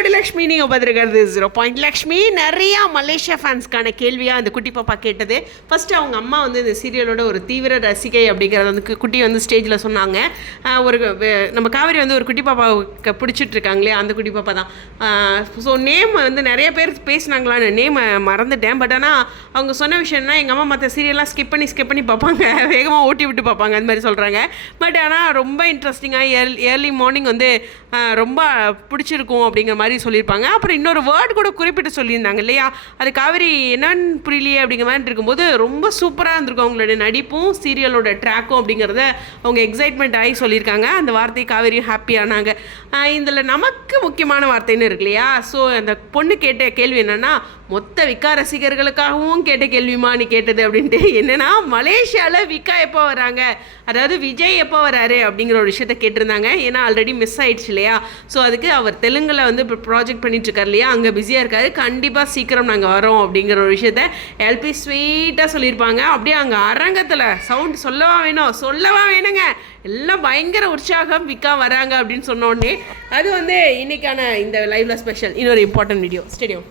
Welcome Lakshmi நீங்கள் பதிருக்கிறது zero point Lakshmi நிறையா Malaysia ஃபேன்ஸ்க்கான கேள்வியாக அந்த குட்டி பாப்பா கேட்டது. ஃபஸ்ட்டு அவங்க அம்மா வந்து இந்த சீரியலோட ஒரு தீவிர ரசிகை அப்படிங்கிறத வந்து குட்டி வந்து ஸ்டேஜில் சொன்னாங்க. ஒரு நம்ம காவேரி வந்து ஒரு குட்டி பாப்பாவுக்கு பிடிச்சிட்டு இருக்காங்களே அந்த குட்டி பாப்பா தான். ஸோ நேம் வந்து நிறைய பேர் பேசினாங்களான்னு நேம் மறந்துட்டேன். பட் ஆனால் அவங்க சொன்ன விஷயம்னா எங்கள் அம்மா மற்ற சீரியல்லாம் ஸ்கிப் பண்ணி ஸ்கிப் பண்ணி பார்ப்பாங்க வேகமாக ஓட்டி விட்டு பார்ப்பாங்க அந்த மாதிரி சொல்கிறாங்க பட் ஆனால் ரொம்ப இன்ட்ரெஸ்டிங்காக ஏர் ஏர்லி மார்னிங் வந்து ரொம்ப பிடிச்சிருக்கும் அப்படிங்கிற மாதிரி சொல்லியிருப்பாங்க. அப்புறம் இன்னொரு வேர்ட் கூட குறிப்பிட்டு சொல்லியிருந்தாங்க இல்லையா? அது காவேரி என்னன்னு புரியலையே அப்படிங்கிற மாதிரி இருக்கும்போது ரொம்ப சூப்பராக இருந்திருக்கும் அவங்களுடைய நடிப்பும் சீரியலோட ட்ராக்கும் அப்படிங்கிறத அவங்க எக்ஸைட்மெண்ட் ஆகி சொல்லியிருக்காங்க. அந்த வார்த்தை காவேரியும் ஹாப்பியானாங்க இதில் நமக்கு முக்கியமான வார்த்தைன்னு இருக்கு இல்லையா? ஸோ அந்த பொண்ணு கேட்ட கேள்வி என்னென்னா மொத்த விக்கா ரசிகர்களுக்காகவும் கேட்ட கேள்விமா நீ கேட்டது? அப்படின்ட்டு. என்னன்னா மலேசியாவில் விக்கா எப்போ வராங்க? அதாவது விஜய் எப்போ வராரு? அப்படிங்கிற ஒரு விஷயத்த கேட்டிருந்தாங்க. ஏன்னா ஆல்ரெடி மிஸ் ஆயிடுச்சு இல்லையா? ஸோ அதுக்கு அவர் தெலுங்கில் வந்து ப்ராஜெக்ட் பண்ணிட்டு இல்லையா அங்கே பிஸியாக இருக்காரு. கண்டிப்பாக சீக்கிரம் நாங்கள் வரோம் அப்படிங்கிற ஒரு விஷயத்த எல்பி ஸ்வீட்டாக சொல்லியிருப்பாங்க. அப்படியே அங்கே அரங்கத்தில் சவுண்ட் சொல்லவா வேணும்? சொல்லவா வேணுங்க? எல்லாம் பயங்கர உற்சாகம் விக்கா வராங்க அப்படின்னு சொன்னோடனே அது வந்து இன்னைக்கான இந்த லைவ்ல ஸ்பெஷல் இன்னொரு இம்பார்ட்டன்ட் வீடியோ ஸ்டேடியம்